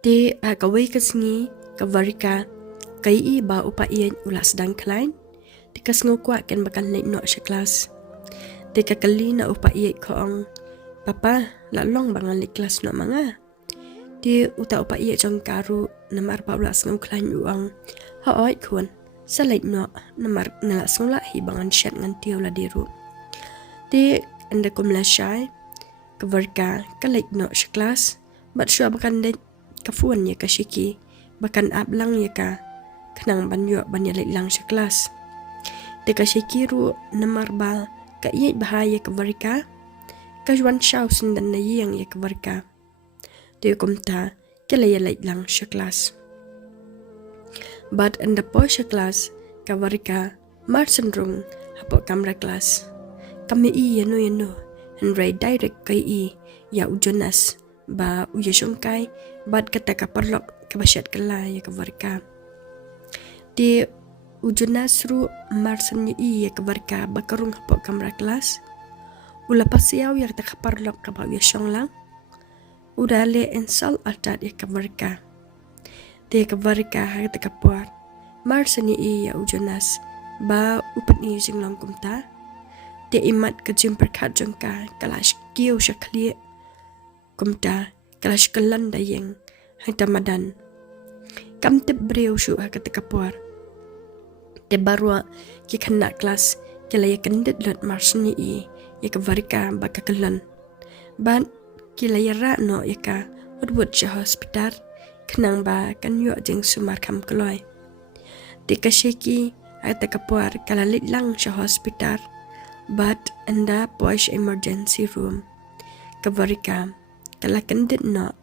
Te kawai kasingi kavarika kai I ba upa ian ulas sedang klein. Te kasngu kuat kan bakan lek no sya kelas. Te kakali na upa ian koong papa lalong bangan lek kelas no manga. Te uta upa ian jong karu namar pa ulas ngau klein uang. Ha oi kuan salek no namar ngalas ngula hi bangan syat ngan tiu la diru. Te anda kumla syai kavarika kalek no sya kelas. Bat syua bakan lek kafuan ya kashiki bakan ablang ya ka kenang banyo banyalek lang sa kelas. Te kashiki ru namar ba ka iye bahaya kavarika kajuan shaw sindan na yang ya kavarika. Te kumta kelaya lek lang sa kelas. But anda po sa kelas kavarika mar sendrung hapo kamera kelas. Kami I yano and ray direct kay I ya ujonas ba uya syongkai bad kata kaparlok kabasyat kala ya kavarika. Di ujonas ru marsan I ya kavarika bakarung hapo kamera kelas. Ula pasiaw ya kata kaparlok kaba uya syong lang. Udah le ensal altat ya kavarika. Di kavarika kata kapuar marsan I ya ujonas ba upan I jing lang kumta. Di imat kajim perkat jongka kalash kiyo sya kli kumta kalash kalan dayeng hang tamadan kam tip breu syu ha kata kapuar te barwa ki khanna kelas kila ya kandit lot marsni I ya kavarika baka kalan ban kila ya ra no ya ka wud sya hospital kenang ba kan yo jeng sumar kam kloy te kasheki ha kata kapuar kala lit lang sya hospital but anda posh emergency room kavarika kala kandit no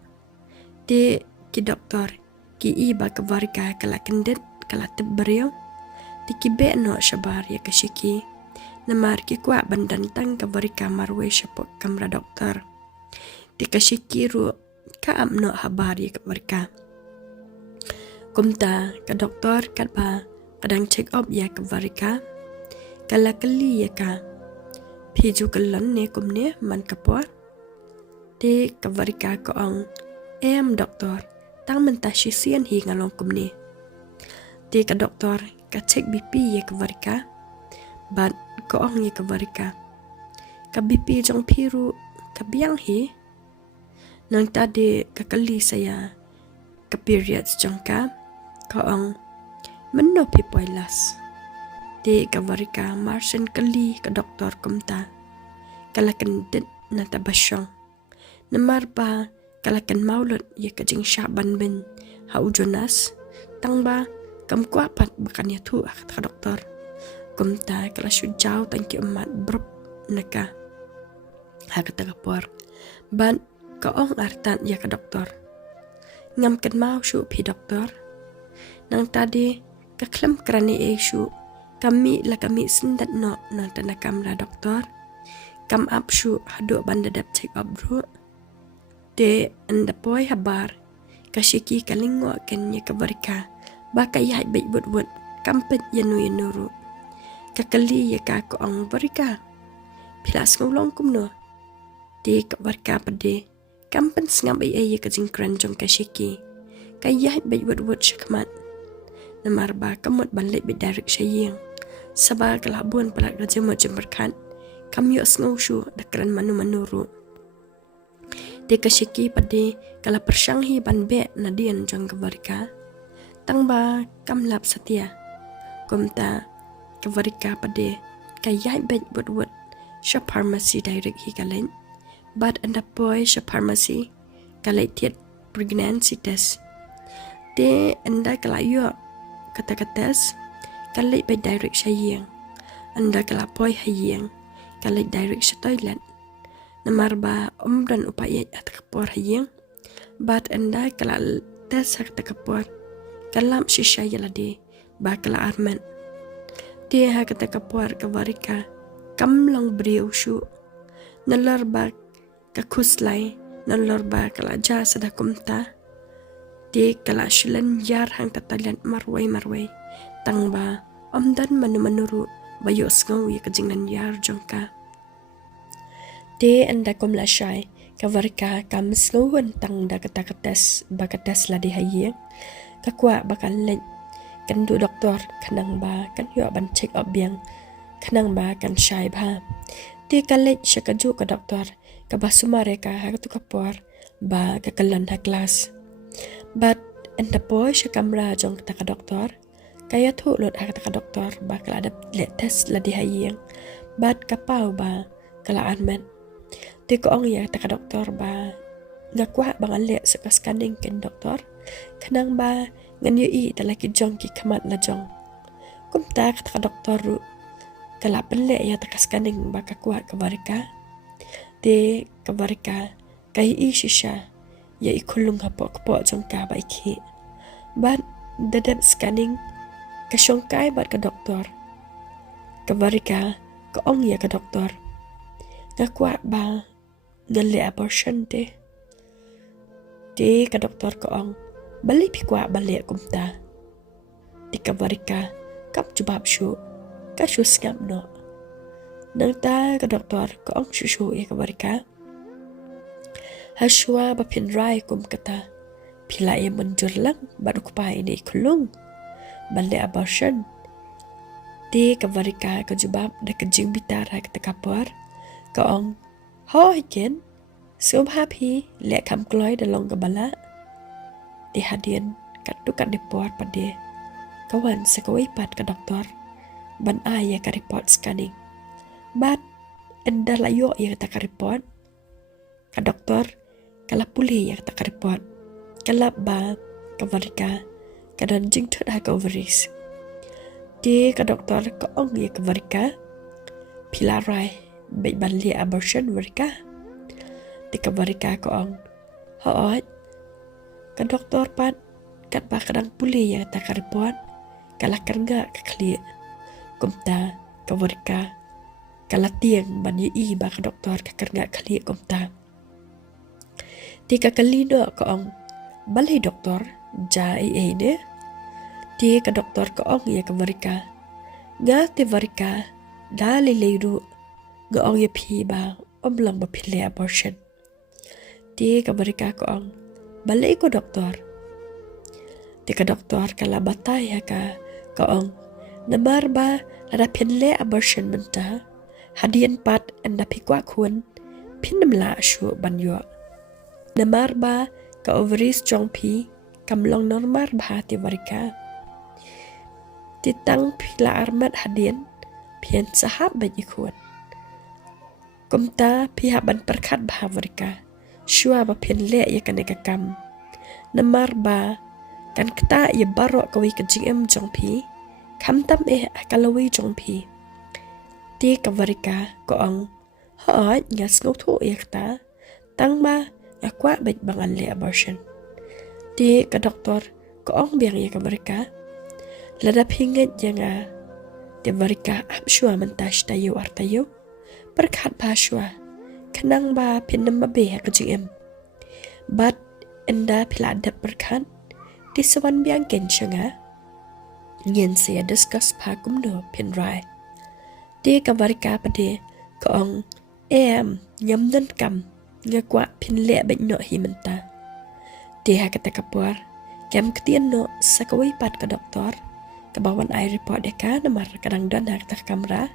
te ki doktor ki I ba kavarika kala kandit kala tibberyo te ki be no shabar ya kashiki namar ki kwa bandan tang kavarika marwe shapok kamra doktor te kashiki ru ka amno habar ya kavarika kumta ka doktor kat ba kadang check up ya kavarika kala kali ya ka piju kalan ne kumne man kapwa te kavarika koong doktor tang mentashi sian hi ngalong kumne te ka doktor ka check BP ya kavarika bat koong ya kavarika ka BP jong piru ka biang hi nang tadi kakali saya ka periods jong ka koong menno pi poilas te kavarika marsen kali ka doktor kumta kalakan dit na tabasyong namar ba kalakan maulot ya kajing syaban bin ha ujonas tang ba kam kuapat bakan ya tu ka doktor kumta kala syujau tang ki umat brup naka ha kata kapuar ban kaong artan ya ka doktor ngam kan mau syu pi doktor nang tadi ka klem krani syu kami sendat no nang tanda kamera doktor kam up syu hadu banda dap check up bro te anda poi habar kashiki kalingwa kenya kavarika baka yai baik but kampet yanu ru kakali ya ka ko ang varika pilas ngulong kumno te kavarika pade kampen sngam ai ya kajing kranjong kashiki kayai baik but syakmat namar ba kamot balik be direct syayeng sabar kelabun pelak raja macam berkat kami yuk sengushu dakran manu ru te kashiki pade kala persyanghi ban be nadian jong kavarika tang ba kam lap setia kumta kavarika pade kayai baik but sya pharmacy direct hi kalen but anda boy sya pharmacy kalai tiat pregnancy test te anda kala yuk kata-katas kalai by direct syayeng anda kala poi hayeng kalai direct sa toilet namar ba dan upaya at kapor hayeng bat anda kala tes hak takapor kalam shisha yalade ba kala arman te hak takapor kavarika kamlong briu syu nalar ba kakuslay nalar ba kala ja sada kumta te kala shilan yar hang tatalan marway tang ba dan manu bayo sngaw ya kajingnan yar jongka te anda kom la shy Kavarika kam slowen tang da kata-katas bakatas la di hayeng. Kakwa bakal lệnh kan du doktor kanang ba kan yo ban check up biang kanang ba kan shai ba. Ti kalet syakaju ka doktor ka basumare ka hatu kapor ba ka kalan ha kelas. But enda po sya kamra jong kata ka doktor. Kaya tu lot kata ka doktor ba kala ada let test la di hayeng. But kapau ba kala anmen. Ti ko ong ya kata ka doktor ba ngakwa bang ale sa scanning ken doktor. Kanang ba ngan yu i talaki jong ki kamat la jong. Kumta kata ka doktor ru kala penle ya ta scanning ba kakwa kavarika. Ti kavarika kai i shisha ya ikulung hapo jong ka ba iki. But dadap scanning kasyongkai bat ka doktor. Kavarika ka ong ya ka doktor. Ngakwa ba ngan le abortion te. Ti ka doktor ka ong balik pikwa balik kumta. Ti kavarika kap jubab syu ka syu skam no. Nang ta ka doktor ka ong syu ya kavarika. Haswa ba pinrai kum kata. Pila ya menjur lang baru kupa ini kulung. Balik abortion. Ti kavarika ka jubab da kajing bitar ha kata kapor. Ka ong ho hikin. Sum happy le kam kloy da long kabala. Ti hadian kat dukat report pada kawan sekawai pat ka doktor ban aya ka report scanning. But enda layo ya kata ka report ka doktor kala pulih ya kata ka report kala ba kavarika kadan jing thut ha ka ovaries. Ti ka doktor ka ong ya kavarika pila rai baik ban li abortion varika. Ti kavarika ka ong hoot ka doktor pat kat ba kadang pulih ya kata ka report kala karga ka kli kumta kavarika kala tiang ban yu i ba ka doktor ka karga kli kumta. Ti ka kalino ka ong balai doktor ja ai ne. Ti ka doktor ka ong ya kavarika nga ti varika dali leiru ga ong ya phi ba omlang ba phile abortion. Ti kavarika ka ong balai ko doktor. Ti ka doktor kala batay ha ka ong namar ba lada pinle abortion menta hadian pat anda pikwa kun pinamla syu banyo. Namar ba ka ovaries jong pi kamlong normal ba ti varika. Ti tang pila armat hadian pian sahab ba ikun. Kumta pihak ban perkat ba varika. Syua ba pinle ya kaneka kam. Namar ba kan kata ya barok kawi kajing jong pi. Kam tam kalawi jong pi. Ti kavarika ko ong hoot ngas ngok ya kata. Tang ba akwa baik bangan le abortion. Ti ka doktor ko ong biang ya kavarika. Ladap hingat yang ti varika ap syua mentash tayo artayo. Perkat ba syua. Kanang ba pinam ba beha kajing But enda pila ada perkan di sawan biang ken syanga. Nyen saya discuss pa kumno pinrai. Di kavarika pade ka ong nyam dan kam ngakwa pinle baik no himenta. Di ha kata kapur kem ketian no sakawai pat ka doktor kabawan ai report deka namar kadang dan ha kata kamera.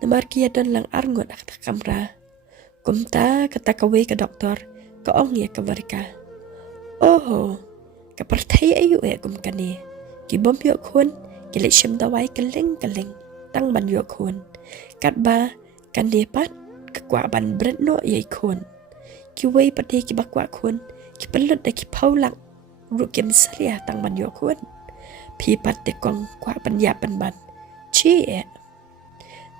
Namar kia dan lang arngot ha kata kamera. Kumta kata kawai ka doktor ka ong ya kavarika. Oh, ka pertai ayu ya kumkani. Ki bom yo kun ki le shim dawai kaleng tang ban yo kun. Kat ba kan dia pat ka kwa ban bret no ya kun. Ki wai pati ki bakwa kun ki pelut da ki paulang ru kem salia tang ban yo kun. Pi pat te kong kwa ban ya ban. Chi e.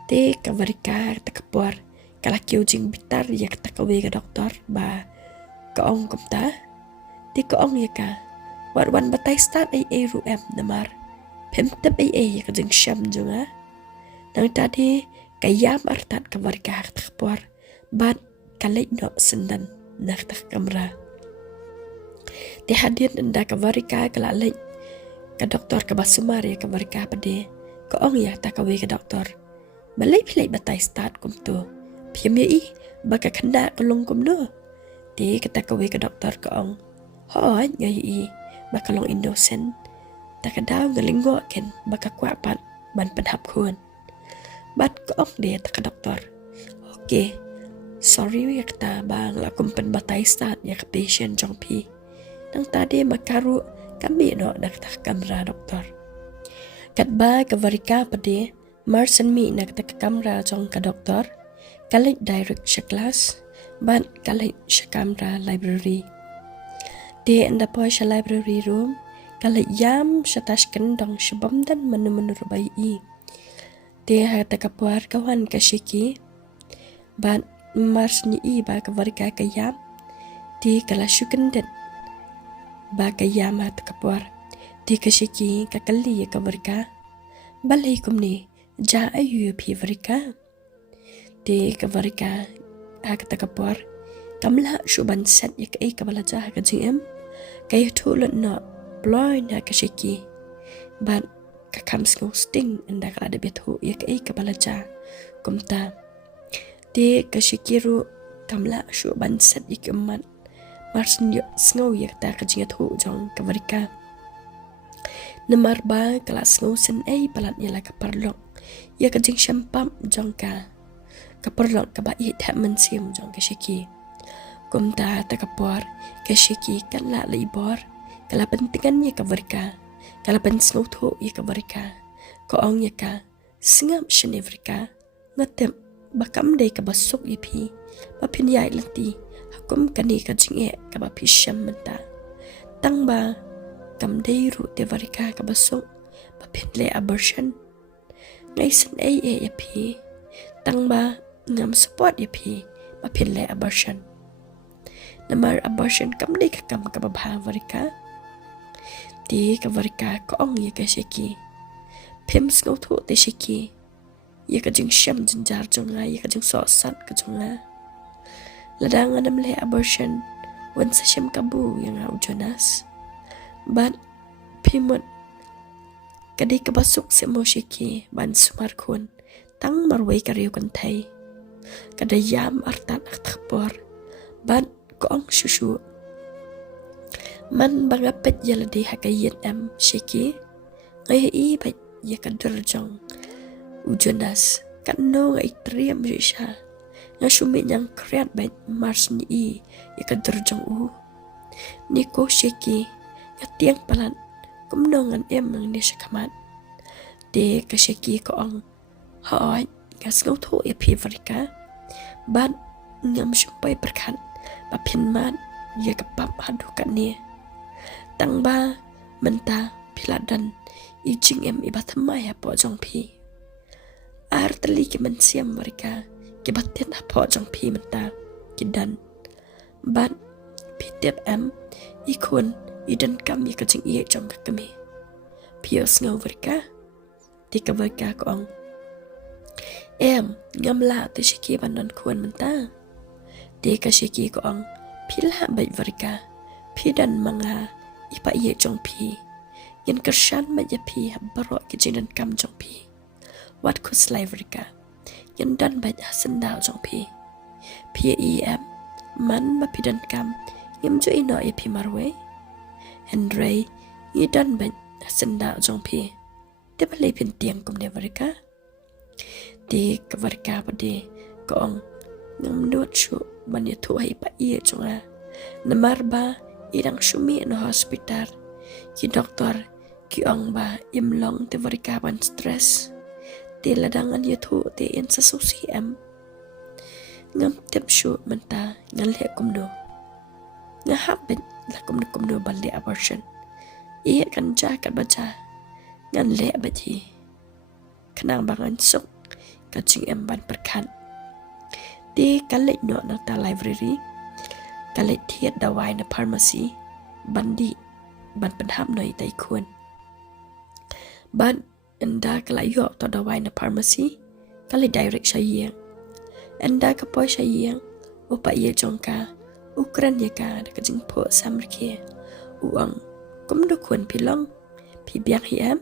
Te kavarika ta kapor kala kiu jing bitar ya kata kawe ka doktor ba ka ong kumta. Ti ka ong ya ka wan batay start ay ru namar pem tep ay ya ka jing syam junga. Nang tadi kayam artat kavarika kata kapor bat kalay no sendan nak tak kamera. Ti hadir nda kavarika kala lay ka doktor ka basumar ya kavarika pade ka ong ya ta kawe ka doktor balay pilay batay start kumto. Piam ya baka kena kelong kumno. Di kata kawe ke doktor ke ong. Hoi ngai baka long innocent. Tak daw ngalinggo ken baka kwapat ban penhap kun. Bat ke ong dia tak doktor. Okey. Sorry ya kata bang la kumpen batai start ya ke patient jong pi. Nang tadi makaru kami no nak tak kamera doktor. Kat ba ke varika pade Marsen mi nak tak kamera jong ka doktor. Kalik direct sa class. Ban kalik sa kamera library. Di anda po sa library room. Kalik yam sa tashkan dong syabam dan menu-menu rubai i. Di hata kapuar kawan ka shiki. Ban Marsen i ba ka varika ka yam. Di kala syukan dan. Ba ka yam hata kapuar. Di ka shiki ka kali ka varika. Balai kumni. Ja ayu pi varika. Di ka varika haka takapuar. Kamla syuban set ya ka ka balaja haka GM. Kaya tulan na bloy na ka shiki. Ban ka kams ngong sting anda ka ada betu ya ka balaja. Kumta. Di ka shikiru kamla syuban set ya ka emat. Marsen yo sngow ya ta ka jingat hu jong ka varika. Namar ba kelas ngong sen palat ya la ka parlok. Ya ka jing syampam jong ka. Kaperlok ka ba tak mensim jong ka shiki. Kumta ta kapuar ka shiki kan la ibor. Kala pentingannya ka varika. Kala pensngau thu ya ka varika. Ko ong ya ka singap shene varika. Ngatem bakam dei ka basuk ipi. Bapin yai lati. Hakum kani ka jinge ka ba pisham menta. Tang ba kam dei ru te varika ka basuk. Bapin le abortion. Ngay sen ya pi. Tang ba ngam support ya pi. Bapin le abortion. Namar abortion kam dei ka kam ka babha varika. Di ka varika ko ong ya ka shiki. Pim skau thu te shiki. Ya ka jing syam jinjar jonga. Ya ka jing sosat ka jonga. Ladangan nam le abortion. Wan sa syam kabu yang au Jonas. But pimut. Kadai ka basuk se mo shiki. Ban sumar kun. Tang marway ka riyo kan thay. Kadai yam artan ak takpor. Ban ko ong shushu. Man bangapet yala di hakayin am shiki. Ngay ibat ya kadurjong. Ujonas kan no ngay triam siya. Nga sumi niyang kreat bat mars ni ya kadurjong u. Niko shiki. Nga tiang palan. Kumnongan em ng ni siya kamat. Di ka shiki ko ong. Hoi gas ngau thu ya pi varika. Ban ngam syumpay perkan. Bapin man ya kapap hadu kan ni. Tang ba menta piladan ijing em ibatamay po jong pi. Ar tali ki mensiam varika ki batin po jong pi menta kidan. Ban pitep em ikun idan kam ya kajing iya jong kami. Pios ngau varika di ka varika ko ong. Em ngamla te shiki banan kuan menta. Di ka shiki ko ong pila bai varika. Pidan manga ipa iya jong pi. Yan kershan ma ya pi barok ki jinan kam jong pi. Wat ku slai varika. Yan dan bai senda jong pi. Pi em man ma pidan kam yam jo ino ya pi marwe. Henry yi dan bai senda jong pi. Dia balai pintiang kum dia varika. Di ka varika pade ko ong ngam dot shu ban ya thu hai pa iya jonga. Namar ba idang syumi no hospital. Ki doktor ki ong ba imlong te varika ban stress. Di ladangan ya thu te in sa susi em. Ngam tip shu menta ngal le kumno. Nga habit la kumno balde abortion. Iya kan jakat baca. Ngan le bati. Kenang bangan sok kacing em ban perkan. Di kalik no na ta library. Kalik thiet dawai na pharmacy. Bandi ban penham noi tai kun. Ban enda kalak yok to dawai na pharmacy. Kalik direct syayang. Enda kapoy syayang. Upa iya jongka. Ukran ya ka da kajing po samrke. Uang kum do kun pilong. Pi biang hiam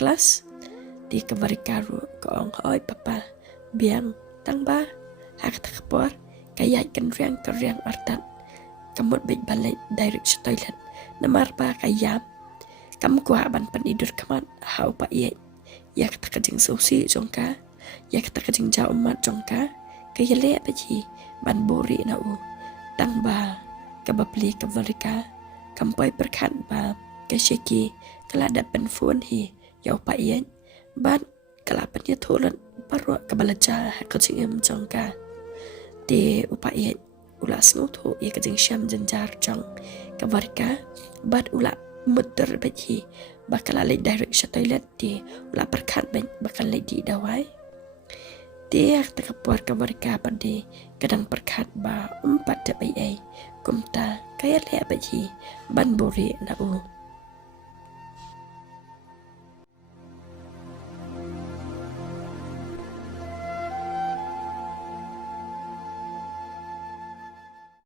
kelas. Di kavarikaru ko ong hoi papa. Biang tang ba. Hak takpor Kaya kan riang ke riang artat. Kamut baik balik direct sa toilet. Namar pa kayam. Kam kuha ban panidur kaman hau pa iya. Ya kata kajing susi jongka. Ya kata kajing jauh mat jongka. Kaya le pa ji ban bori na u. Tang ba kabapli kavarika. Kampoy perkat ba kashiki kala dapan phone hi. Yau pa iya. Ban kala panya tholan parwa kabalaja kajing jongka. Di upaya ula snutu ia kajing syam jenjar jong kavarika bad ula muter baji bakal alai direct sa toilet di ula perkat bakal alai di dawai dia terkepuar kavarika pada kadang perkat ba umpat dabai kumta kaya lea baji ban bori na u